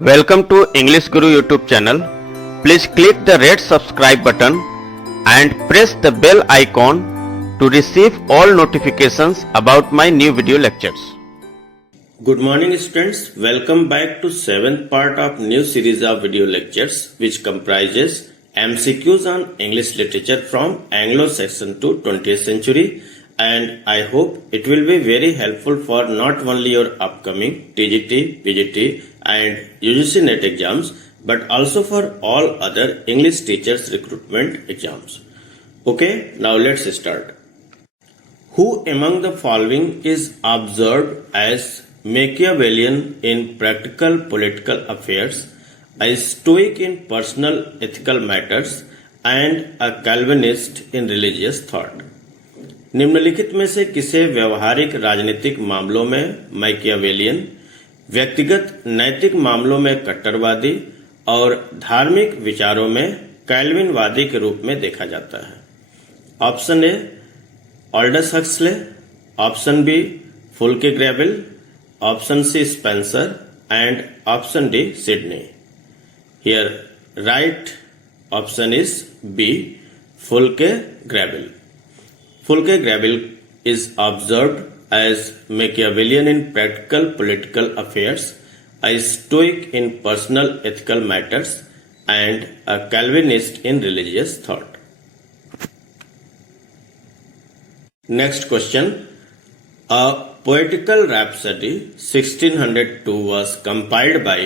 Welcome to English Guru YouTube channel. Please click the red subscribe button and press the bell icon to receive all notifications about my new video lectures. Good morning students, welcome back to 7th part of new series of video lectures which comprises MCQs on English literature from Anglo Saxon to 20th century, and I hope it will be very helpful for not only your upcoming TGT, VGT and UGC NET exams but also for all other English teachers recruitment exams. Okay, now let's start. Who among the following is observed as Machiavellian in practical political affairs, a Stoic in personal ethical matters and a Calvinist in religious thought? निम्नलिखित में से किसे व्यवहारिक राजनीतिक मामलों में Machiavellian, व्यक्तिगत नैतिक मामलों में कट्टरवादी और धार्मिक विचारों में कैल्विनवादी के रूप में देखा जाता है? Option A Aldous Huxley, option B Fulke Greville, option C Spencer and option D Sidney. Here right option is B Fulke Greville. Fulke Greville is observed as Machiavellian in practical political affairs, a Stoic in personal ethical matters, and a Calvinist in religious thought. Next question. A poetical rhapsody 1602 was compiled by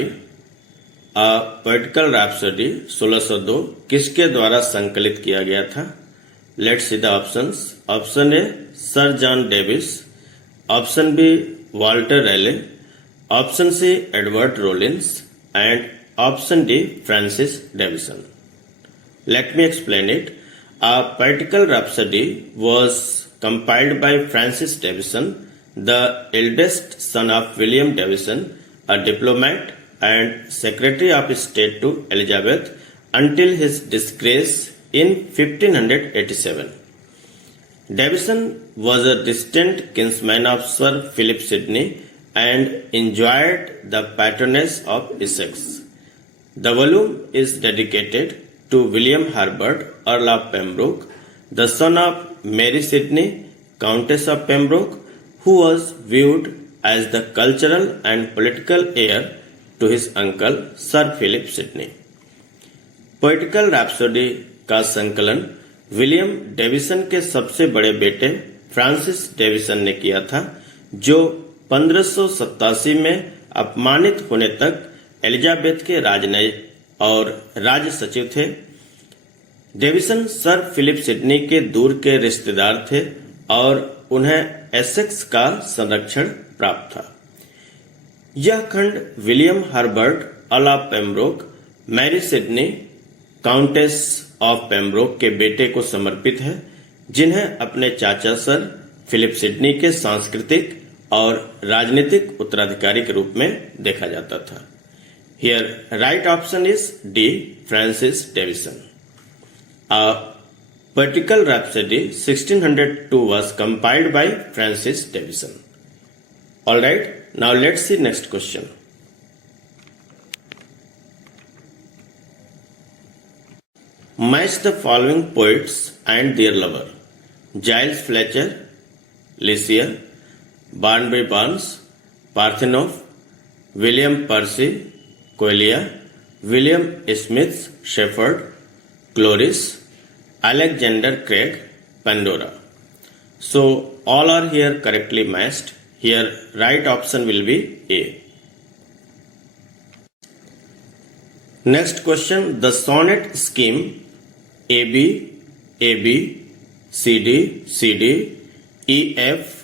a poetical rhapsody 1602 किसके द्वारा संकलित किया गया था? Let's see the options. Option A, Sir John Davis. Option B, Walter Raleigh. Option C, Edward Rollins. And option D, Francis Davison. Let me explain it. A poetical rhapsody was compiled by Francis Davison, the eldest son of William Davison, a diplomat and Secretary of State to Elizabeth until his disgrace in 1587. Davison was a distant kinsman of Sir Philip Sidney and enjoyed the patronage of Essex. The volume is dedicated to William Herbert, Earl of Pembroke, the son of Mary Sidney, Countess of Pembroke, who was viewed as the cultural and political heir to his uncle Sir Philip Sidney. Poetical Rhapsody का संकलन William deviation के सबसे बड़े बेटे Francis deviation ने किया था, जो 1587 में अपमानित होने तक एलिजाबेथ के राजनयिक और राज सचिव थे. डेविसन सर फिलिप सिडनी के दूर के रिश्तेदार थे और उन्हें एसेक्स का संरक्षण प्राप्त था. यह खंड William Herbert, Earl of Pembroke, Mary Sidney, Countess of Pembroke के बेटे को समर्पित है, जिन्हें अपने चाचा सर फिलिप सिडनी के सांस्कृतिक और राजनीतिक उत्तराधिकारी के रूप में देखा जाता था. Here right option is D, Francis Davison. A poetical rhapsody 1602 was compiled by Francis Davison. Alright, now let's see next question. Match the following poets and their lover: Giles Fletcher, Lycia, Barnaby Barnes, Parthenope, William Percy, Coelia, William Smith Shepherd, Cloris, Alexander Craig, Pandora. So all are here correctly matched. Here right option will be A. Next question. The sonnet scheme AB, AB, CD, CD, EF,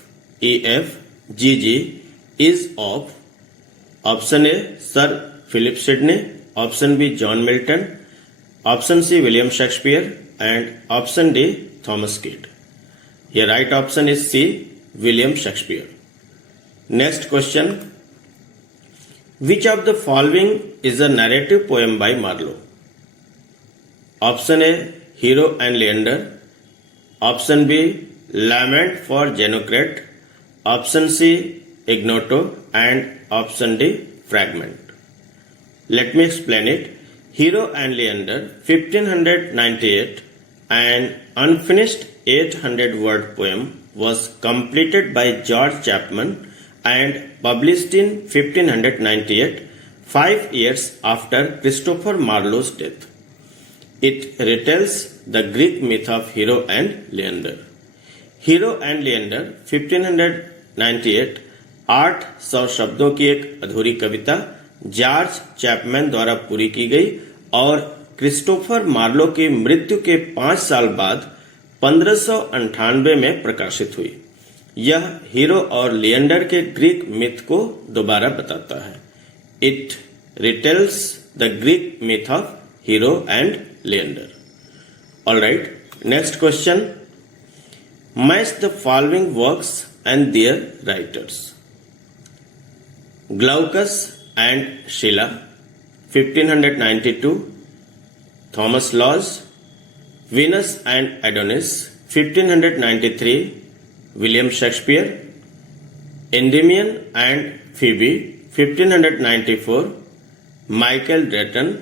EF, GG is of option A, Sir Philip Sidney, option B, John Milton, option C, William Shakespeare, and option D, Thomas Kidd. Here right option is C, William Shakespeare. Next question. Which of the following is a narrative poem by Marlowe? Option A, Hero and Leander. Option B, Lament for Genocrat. Option C, Ignoto, and option D, Fragment. Let me explain it. Hero and Leander, 1598, an unfinished 800-word poem was completed by George Chapman and published in 1598, 5 years after Christopher Marlowe's death. It retells the Greek myth of Hero and Leander. Hero and Leander 1598 800 शब्दों की एक अधूरी कविता George Chapman द्वारा पूरी की गई और Christopher Marlowe की मृत्यु के 5 साल बाद 1598 में प्रकाशित हुई। यह हीरो और लिएंडर के ग्रीक मिथ को दोबारा बताता है। It retails the Greek myth of hero and Leander. Alright, next question. Match the following works and their writers. Glaucus and Scylla, 1592. Thomas Lodge, Venus and Adonis, 1593. William Shakespeare, Endymion and Phoebe, 1594. Michael Drayton,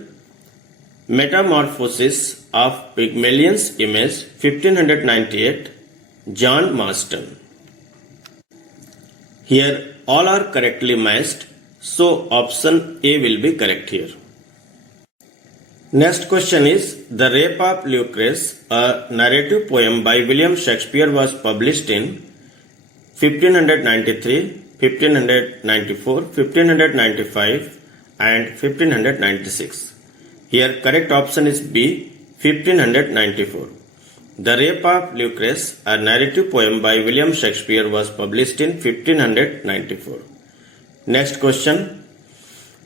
Metamorphosis of Pygmalion's Image, 1598. John Marston. Here all are correctly matched, so option A will be correct here. Next question is, The Rape of Lucrece, a narrative poem by William Shakespeare, was published in 1593, 1594, 1595 and 1596. Here correct option is B, 1594. The Rape of Lucrece, a narrative poem by William Shakespeare, was published in 1594. Next question.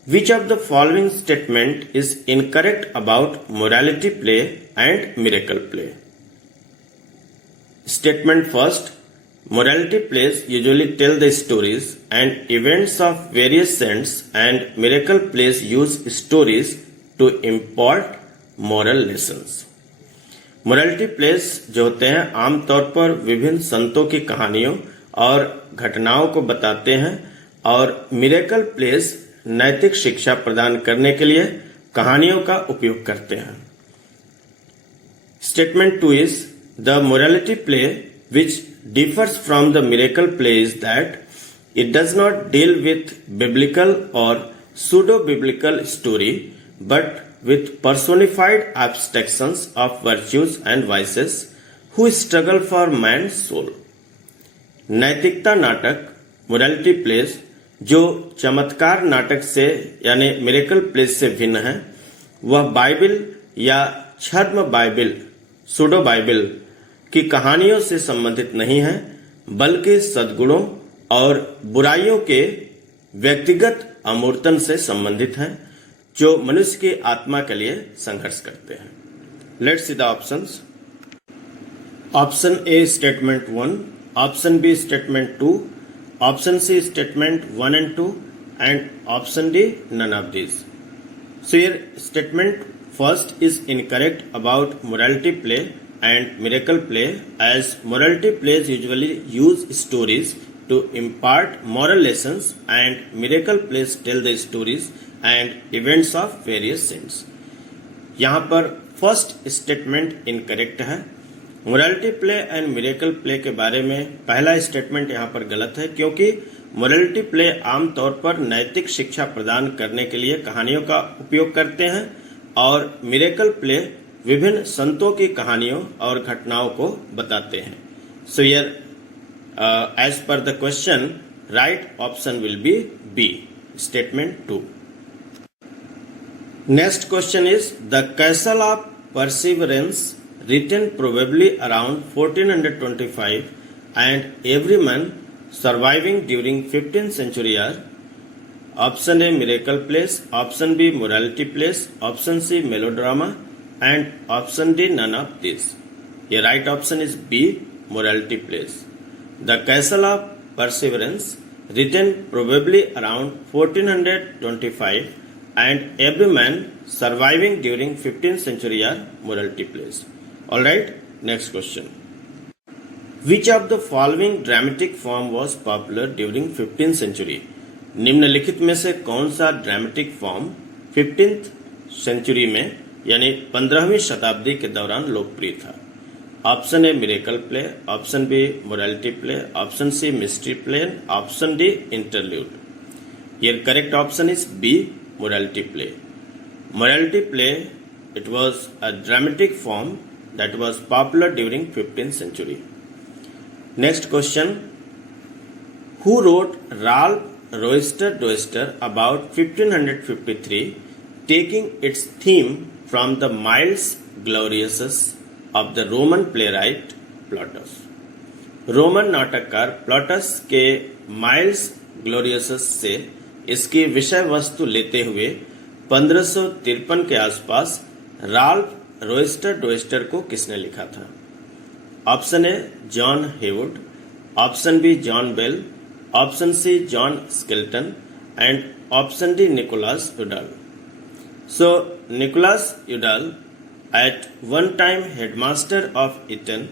Which of the following statement is incorrect about morality play and miracle play? Statement first. Morality plays usually tell the stories and events of various saints, and miracle plays use stories to impart moral lessons. Morality place जो होते हैं आमतौर पर विभिन्न संतों की कहानियों और घटनाओं को बताते हैं, और मिरेकल प्लेस नैतिक शिक्षा प्रदान करने के लिए कहानियों का उपयोग करते हैं। Statement 2 is the morality play which differs from the miracle play is that it does not deal with biblical or pseudo biblical story but with personified abstractions of virtues and vices who struggle for man's soul. नैतिकता नाटक morality place जो चमत्कार नाटक से यानी miracle place से भिन्न है, वह बाइबिल या छद्म बाइबिल सूडो बाइबिल की कहानियों से संबंधित नहीं है, बल्कि सद्गुणों और बुराइयों के व्यक्तिगत अमूर्तन से संबंधित है जो मनुष्य की आत्मा के लिए संघर्ष करते हैं। Let's see the options. Option A statement 1, option B statement 2, option C statement 1 and 2 and option D none of these. So here statement first is incorrect about morality play and miracle play, as morality plays usually use stories to impart moral lessons and miracle plays tell the stories and events of various saints. यहाँ पर first statement incorrect है। Morality play and miracle play के बारे में पहला statement यहाँ पर गलत है, क्योंकि मोरालिटी प्ले आमतौर पर नैतिक शिक्षा प्रदान करने के लिए कहानियों का उपयोग करते हैं, और मिरेकल प्ले विभिन्न संतों की कहानियों और घटनाओं को बताते हैं। So here as per the question right option will be B, statement 2. Next question is, the Castle of Perseverance, written probably around 1425, and Everyman surviving during 15th century are option A miracle plays, option B morality plays, option C melodrama, and option D none of these. The right option is B, morality plays. The Castle of Perseverance, written probably around 1425, and Everyman surviving during 15th century are morality plays. Alright, next question. Which of the following dramatic form was popular during 15th century? निम्नलिखित में से कौन सा dramatic form 15th century में यानी 15वीं शताब्दी के दौरान लोकप्रिय था। Option A miracle play, option B morality play, option C mystery play, option D interlude. Your correct option is B, morality play. Morality play, it was a dramatic form that was popular during 15th century. Next question. Who wrote Ralph Roister Doister about 1553, taking its theme from the Miles Gloriosus of the Roman playwright Plautus? Roman नाटककार Plautus के miles ग्लोरियसस से इसकी विषय वस्तु लेते हुए 1553 के आसपास राल्फ रोइस्टर डोइस्टर को किसने लिखा था? Option A John Heywood, option B John Bale, option C John Skelton and option D Nicholas Udall. So Nicholas Udall, at one time headmaster of Eton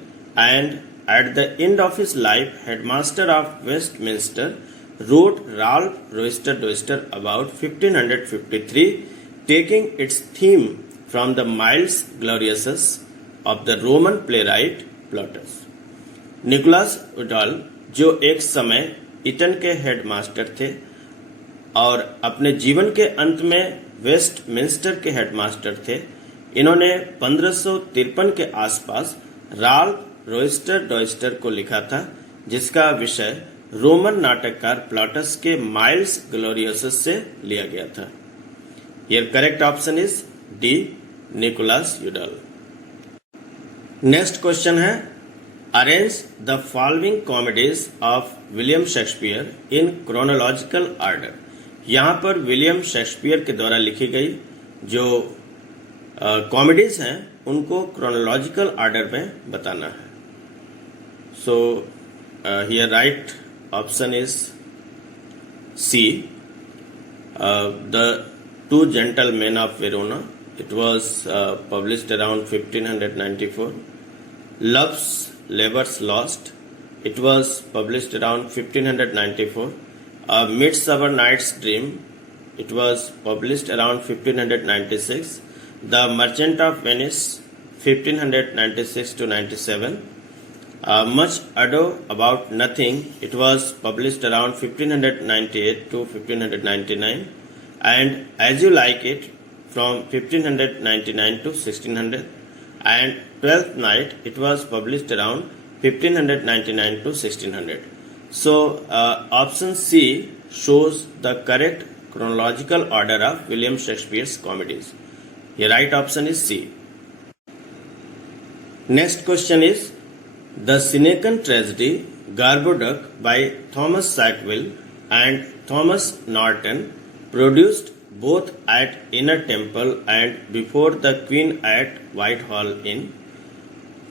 and at the end of his life headmaster of Westminster, wrote Ralph Roister Doister about 1553, taking its theme from the Miles Gloriosus of the Roman playwright Plautus. Nicholas Udall, जो एक समय eaten के headmaster थे और अपने जीवन के अंत में वेस्टमिंस्टर के हेडमास्टर थे, इन्होंने 1553 के आसपास राल्फ रोइस्टर डॉयस्टर को लिखा था, जिसका विषय रोमन नाटककार प्लॉटस के माइल्स ग्लोरियसस से लिया गया था। Your correct option is D, Nicholas Udall. Next question है, arrange the following comedies of William Shakespeare in chronological order. यहाँ पर विलियम शेक्सपियर के द्वारा लिखी गई जो कॉमेडीज हैं उनको क्रोनोलॉजिकल ऑर्डर में बताना है। So here right option is C, the two gentleman of Verona, it was published around 1594। Love's labour's lost, it was published around 1594। Midsummer night's dream, it was published around 1596. The Merchant of Venice, 1596 to 97. Much Ado About Nothing, it was published around 1598 to 1599. And As You Like It, from 1599 to 1600. And Twelfth Night, it was published around 1599 to 1600. So option C shows the correct chronological order of William Shakespeare's comedies. The right option is C. Next question is, the Senecan tragedy Gorboduc by Thomas Sackville and Thomas Norton, produced both at Inner Temple and before the Queen at Whitehall in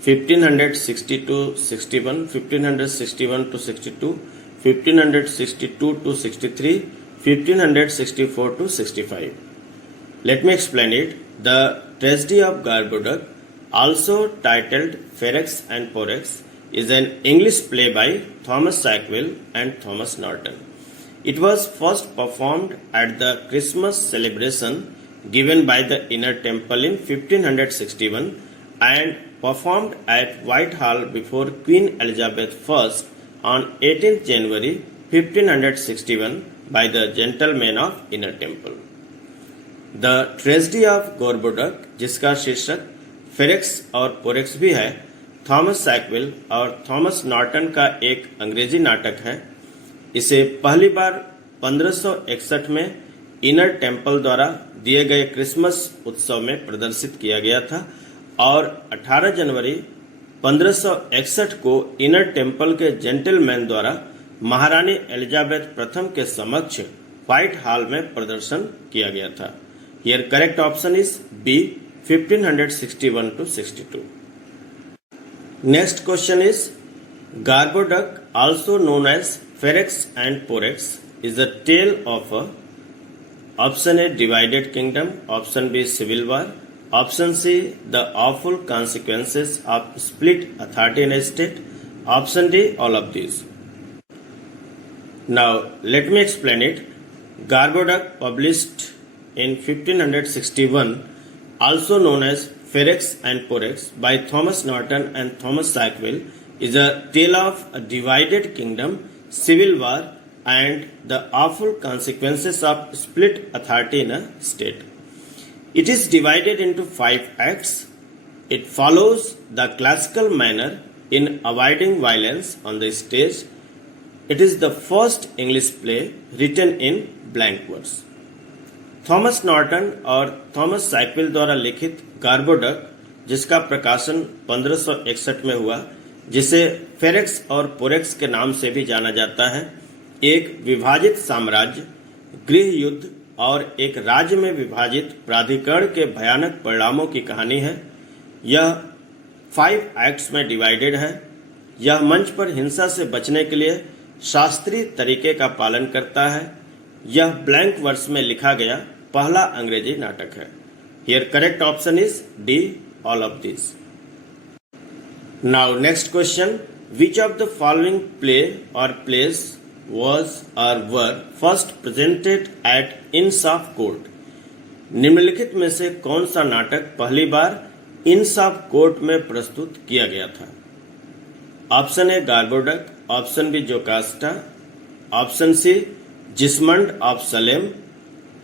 1560 to 61, 1561 to 62, 1562 to 63, 1564 to 65. Let me explain it. The tragedy of Gorboduc, also titled Ferrex and Porrex, is an English play by Thomas Sackville and Thomas Norton. It was first performed at the Christmas celebration given by the Inner Temple in 1561 and performed at Whitehall before Queen Elizabeth I on 18th January 1561 by the Gentlemen of Inner Temple. The Tragedy of Gorboduc, जिसका शीर्षक Farex और पोरेक्स भी है, Thomas Sackville और Thomas Norton का एक अंग्रेजी नाटक है। इसे पहली बार 1561 में इनर टेम्पल द्वारा दिए गए क्रिसमस उत्सव में प्रदर्शित किया गया था और 18 जनवरी 1561 को इनर टेम्पल के जेंटलमैन द्वारा महारानी एलिजाबेथ प्रथम के समक्ष व्हाइट हॉल में प्रदर्शन किया गया था। Here correct option is B, 1561 to 62. Next question is, Gorboduc, also known as Ferrex and Porrex, is a tale of a option A, divided kingdom, option B, civil war, option C, the awful consequences of split authority in a state, option D, all of these. Now let me explain it. Gorboduc, published in 1561, also known as Ferex and Porrex, by Thomas Norton and Thomas Sackville, is a tale of a divided kingdom, civil war, and the awful consequences of split authority in a state. It is divided into 5 acts. It follows the classical manner in avoiding violence on the stage. It is the first English play written in blank verse. Thomas Norton और Thomas साइक्विल द्वारा लिखित गार्बोडक, जिसका प्रकाशन 1561 में हुआ, जिसे Farex और पोरेक्स के नाम से भी जाना जाता है, एक विभाजित साम्राज्य, गृह युद्ध और एक राज्य में विभाजित प्राधिकरण के भयानक परिणामों की कहानी है। यह 5 एक्ट्स में डिवाइडेड है। यह मंच पर हिंसा से बचने के लिए शास्त्रीय तरीके का पालन करता है। यह ब्लैंक वर्स में लिखा गया पहला अंग्रेजी नाटक है। Here correct option is D, all of this. Now next question, which of the following play or plays was or were first presented at Inns of Court? निम्नलिखित में से कौन सा नाटक पहली बार इंसाफ कोर्ट में प्रस्तुत किया गया था? Option A Gorboduc, option B Jocasta, option C Gismond of Salerne,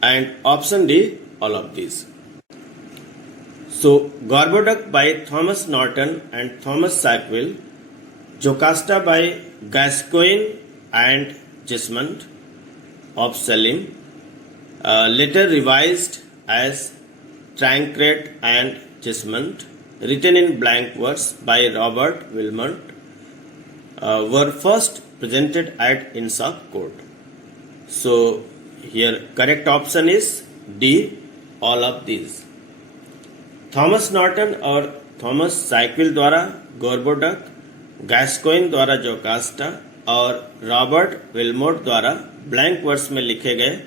and option D all of this. So Gorboduc by Thomas Norton and Thomas Sackville, Jocasta by Gascoigne and Gismond of Salim, later revised as Tancred and Gismond, written in blank verse by Robert Wilmot, were first presented at Insaf Court. So here correct option is D, all of these. Thomas Norton और Thomas साइक्विल द्वारा गार्बोडक, गैस्कोइन द्वारा जोकास्टा और Robert विल्मोट द्वारा blank verse में लिखे गए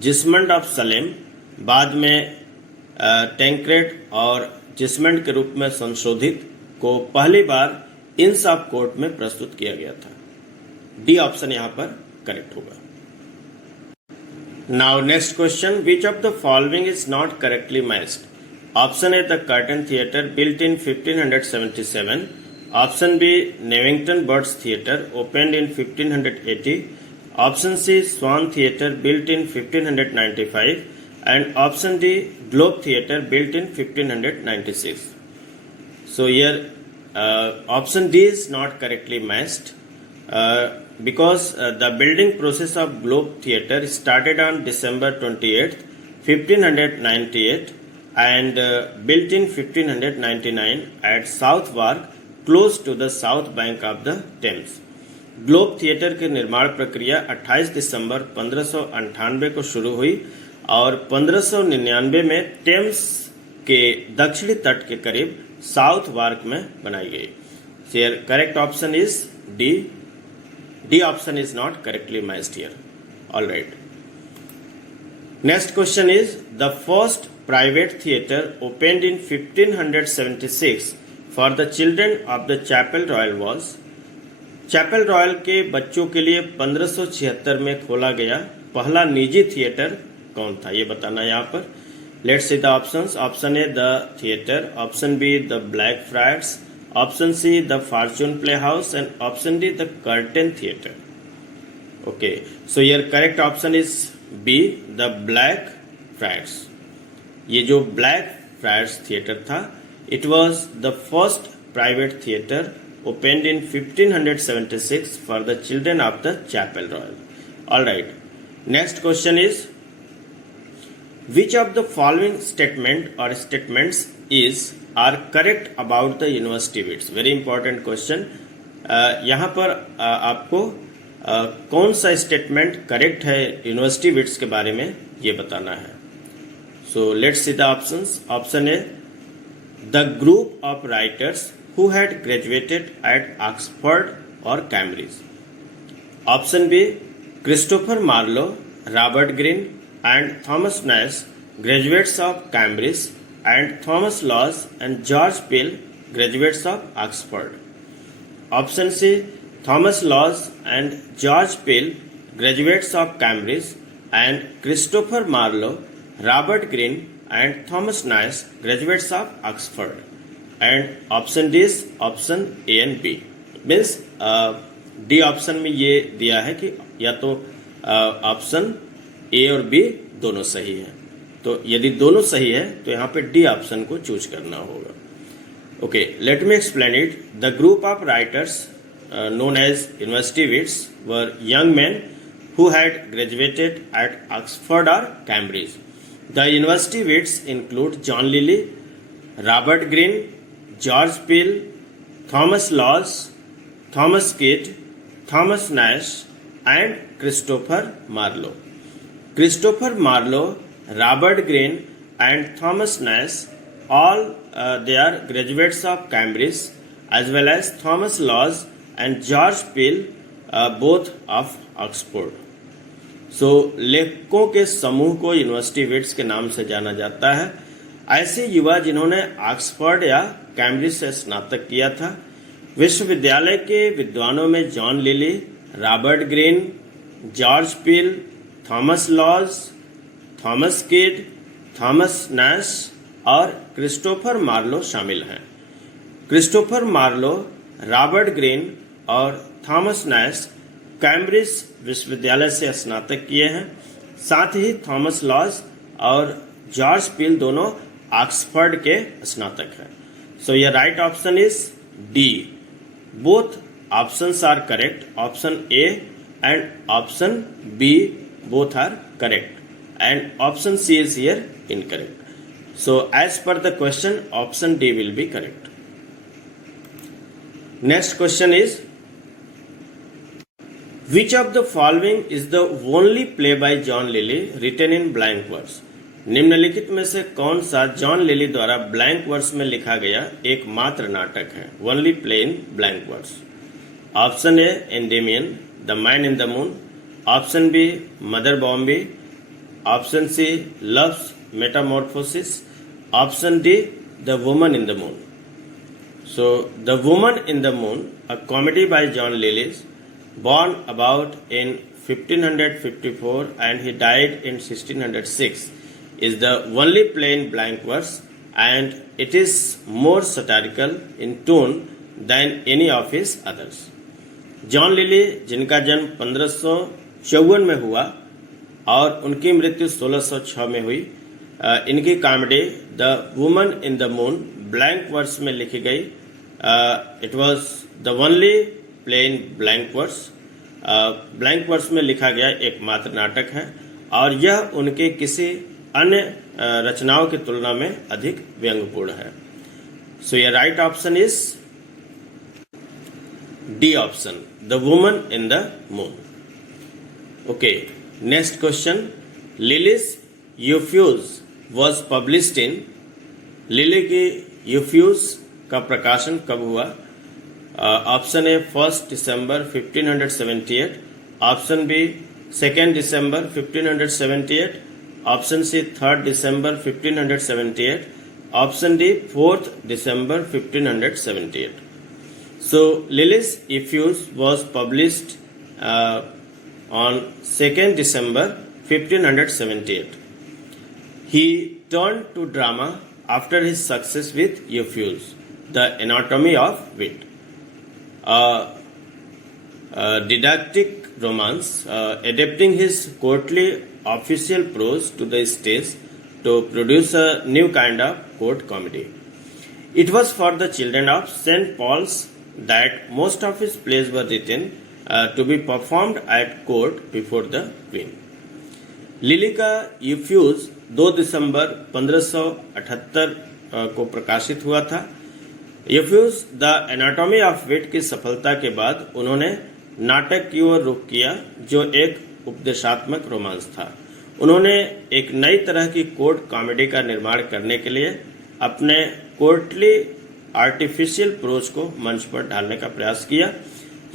जिस्मंड of Salem, बाद में टैंक्रेड और जिस्मंड के रूप में संशोधित, को पहली बार इंसाफ कोर्ट में प्रस्तुत किया गया था। डी ऑप्शन यहां पर करेक्ट होगा। Now next question, which of the following is not correctly matched? Option A the Curtain theatre built in 1577, Option B, Newington Birds Theatre, opened in 1580. Option C, Swan Theatre, built in 1595. And option D, Globe Theatre, built in 1596. So here, option D is not correctly matched because the building process of Globe Theatre started on December 28th, 1598 and built in 1599 at Southwark, close to the south bank of the Thames. Globe theatre के निर्माण प्रक्रिया 28 दिसंबर 1598 को शुरू हुई और 1599 में Thames के दक्षिणी तट के करीब साउथ वार्क में बनाई गई। Here correct option is D. D option is not correctly matched here. Alright, next question is the first private theatre opened in 1576 for the children of the Chapel Royal was. Chapel Royal के बच्चों के लिए 1576 में खोला गया पहला निजी theatre कौन था, ये बताना यहाँ पर। Let's see the options. Option A the theatre, option B the Blackfriars, option C the Fortune Playhouse and option D the Curtain theatre. Okay, so here correct option is B, the Blackfriars. ये जो Blackfriars theatre था, it was the first private theatre opened in 1576 for the children of the Chapel Royal. Alright, next question is, which of the following statement or statements is are correct about the university bids? Very important question. यहाँ पर आपको कौन सा statement correct है university beads के बारे में ये बताना है। So let's see the options. Option A, the group of writers who had graduated at Oxford or Cambridge. Option B, Christopher Marlowe, Robert Greene and Thomas Nash, graduates of Cambridge, and Thomas Laws and George Peel, graduates of Oxford. Option C, Thomas Laws and George Peel, graduates of Cambridge, and Christopher Marlowe, Robert Greene and Thomas Nash, graduates of Oxford. And option D is option A and B. Means D option में ये दिया है कि या तो option A और B दोनों सही है, तो यदि दोनों सही है तो यहाँ पे डी ऑप्शन को चूज करना होगा. Okay, let me explain it. The group of writers known as University Wits were young men who had graduated at Oxford or Cambridge. The University Wits include John Lilly, Robert Greene, George Peele, Thomas Lawes, Thomas Kidd, Thomas Nash, and Christopher Marlowe. Christopher Marlowe, Robert Greene, and Thomas Nash, all they are graduates of Cambridge, as well as Thomas Lawes and George Peele, both of Oxford. So लेखकों के समूह को university wits के नाम से जाना जाता है. ऐसे युवा जिन्होंने ऑक्सफोर्ड या कैम्ब्रिज से स्नातक किया था. विश्वविद्यालय के विद्वानों में John Lyly, Robert Greene, George Peele, Thomas Lodge, Thomas Kyd, Thomas Nashe और क्रिस्टोफर मार्लो शामिल हैं. क्रिस्टोफर मार्लो, रॉबर्ट ग्रीन और थॉमस नैश कैम्ब्रिज विश्वविद्यालय से स्नातक किए हैं. साथ ही थॉमस लॉज और जॉर्ज पील दोनों ऑक्सफोर्ड के स्नातक हैं. So your right option is D. Both options are correct. Option A and option B both are correct, and option C is here incorrect. So as per the question, option D will be correct. Next question is, which of the following is the only play by John Lilly written in blank verse? निम्नलिखित में से कौन सा John Lyly द्वारा blank verse में लिखा गया एकमात्र नाटक है? Only play in blank verse. Option A Endymion, the Man in the Moon. Option B Mother Bombie. Option C Love's Metamorphosis. Option D the woman in the Moon. So the woman in the Moon, a comedy by John Lyly, born about in 1554 and he died in 1606, is the only play in blank verse, and it is more satirical in tone than any of his others. John lily, जिनका जन्म 1554 में हुआ और उनकी मृत्यु 1606 में हुई, इनकी comedy the woman in the moon blank verse में लिखी गई. It was the only play in blank verse. Blank verse में लिखा गया एकमात्र नाटक है और यह उनके किसी अन्य रचनाओं की तुलना में अधिक व्यंग्यपूर्ण है. So your right option is D option, the woman in the Moon. Okay, next question. Lyly's Euphues was published in. Lyly की यूफ्यूज का प्रकाशन कब हुआ? Option A 1 December 1578. Option B 2 December 1578. Option C 3 December 1578. Option D 4 December 1578. So Lily's Euphues was published on 2nd December 1578. He turned to drama after his success with Euphues, The Anatomy of Wit, a didactic romance adapting his courtly official prose to the stage to produce a new kind of court comedy. It was for the children of St. Paul's that most of his plays were written to be performed at court before the queen. Lily का यूफ्यूज 2 December 1578 को प्रकाशित हुआ था. यूफ्यूज the anatomy of विट की सफलता के बाद उन्होंने नाटक की ओर रुख किया, जो एक उपदेशात्मक रोमांस था. उन्होंने एक नई तरह की कोर्ट कॉमेडी का निर्माण करने के लिए अपने कोर्टली आर्टिफिशियल प्रोज को मंच पर डालने का प्रयास किया.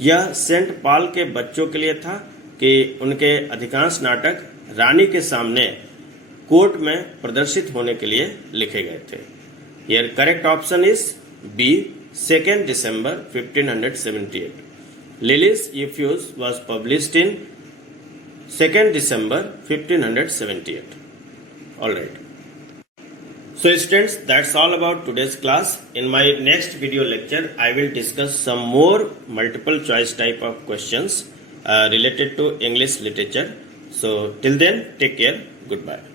यह सेंट पॉल के बच्चों के लिए था कि उनके अधिकांश नाटक रानी के सामने कोर्ट में प्रदर्शित होने के लिए लिखे गए थे. Here correct option is B, 2 December 1578. Lyly's Euphues was published in 2 December 1578. Alright. So students, that's all about today's class. In my next video lecture, I will discuss some more multiple choice type of questions related to English literature. So till then, take care. Goodbye.